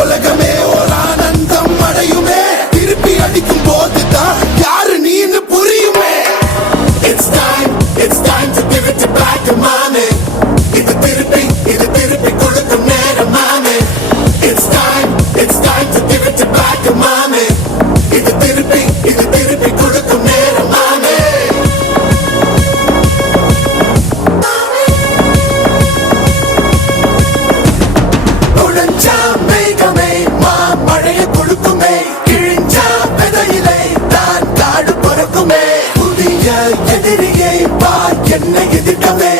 உலகமே ஒரு ஆனந்தம் அடையுமே திருப்பி அடிக்கும் போதுதான் யாரு நீன்னு புரியுமே. It's time to give it back to mommy. இது திருப்பி கொடுக்கும் நேரம் மாமே. It's time to give it back to mommy. இது திருப்பி கொடுக்கும் நேரம் மாமே. உடஞ்சா மேகமே மழையை கொடுக்குமே கிழிஞ்சா விதையிலே தான் காடு பிறக்குமே புதிய எதிரியை வா என்னை எதிர்க்கவே